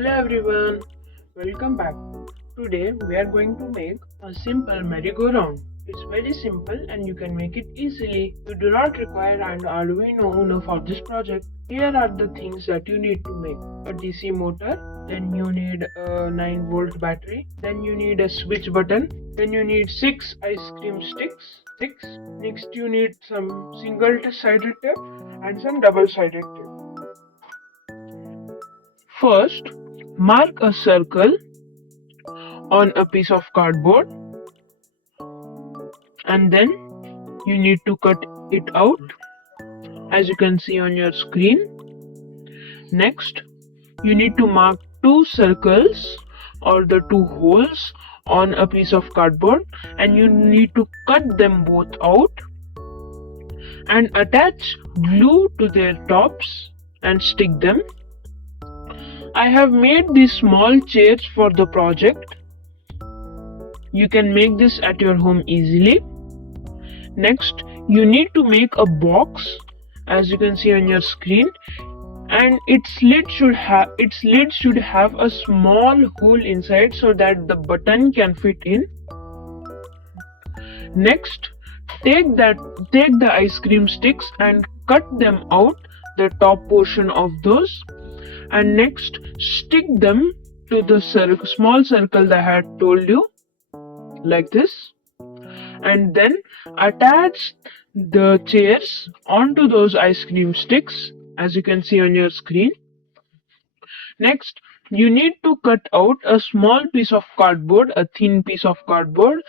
Hello everyone, welcome back. Today we are going to make a simple merry-go-round. It's very simple and you can make it easily. You do not require an Arduino Uno for this project. Here are the things that you need to make. A DC motor, then you need a 9-volt battery, then you need a switch button, then you need 6 ice cream sticks. Next you need some single-sided tape and some double-sided tape. First, mark a circle on a piece of cardboard and then you need to cut it out as you can see on your screen. Next, you need to mark 2 circles or the 2 holes on a piece of cardboard and you need to cut them both out and attach glue to their tops and stick them. I have made these small chairs for the project. You can make this at your home easily. Next, you need to make a box as you can see on your screen, and its lid should have a small hole inside so that the button can fit in. Next, take the ice cream sticks and cut them out, the top portion of those. And next, stick them to the small circle that I had told you, like this. And then attach the chairs onto those ice cream sticks, as you can see on your screen. Next, you need to cut out a small piece of cardboard, a thin piece of cardboard,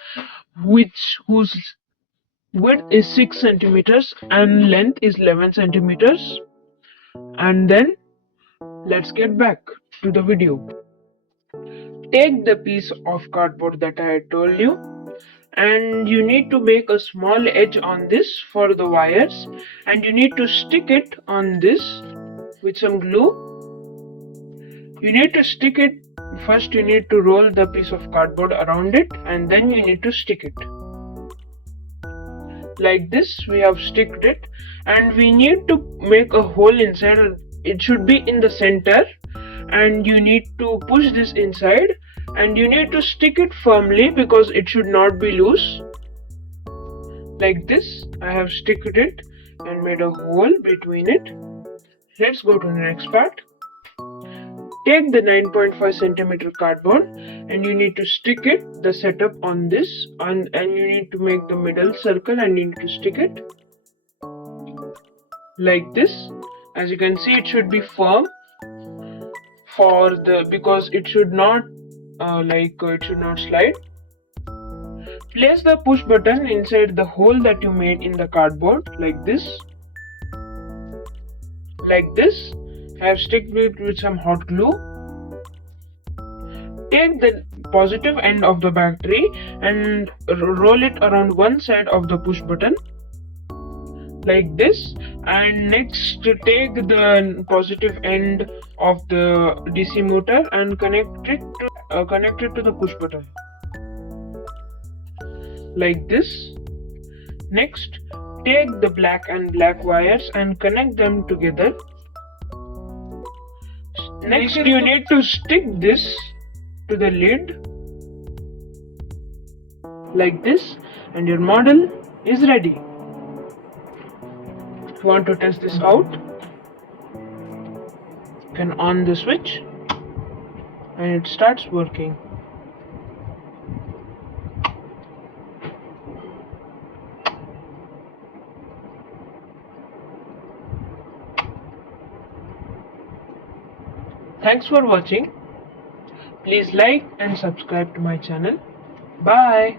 whose width is 6 centimeters and length is 11 centimeters. And then let's get back to the video. Take the piece of cardboard that I had told you and you need to make a small edge on this for the wires and you need to stick it on this with some glue. You need to stick it, first you need to roll the piece of cardboard around it and then you need to stick it. Like this, we have sticked it and we need to make a hole inside. It should be in the center and you need to push this inside and you need to stick it firmly because it should not be loose. Like this, I have sticked it and made a hole between it. Let's go to the next part. Take the 9.5 centimeter cardboard and you need to stick it, the setup on this, and you need to make the middle circle and you need to stick it like this. As you can see, it should be firm because it should not it should not slide. Place the push button inside the hole that you made in the cardboard, like this. Like this, I have stuck it with some hot glue. Take the positive end of the battery and roll it around one side of the push button, like this. And next, take the positive end of the DC motor and connect it to the push button, like this. Next, take the black and black wires and connect them together. Next, you need to stick this to the lid like this and your model is ready. If you want to test this out, you can on the switch and it starts working. Thanks for watching. Please like and subscribe to my channel. Bye.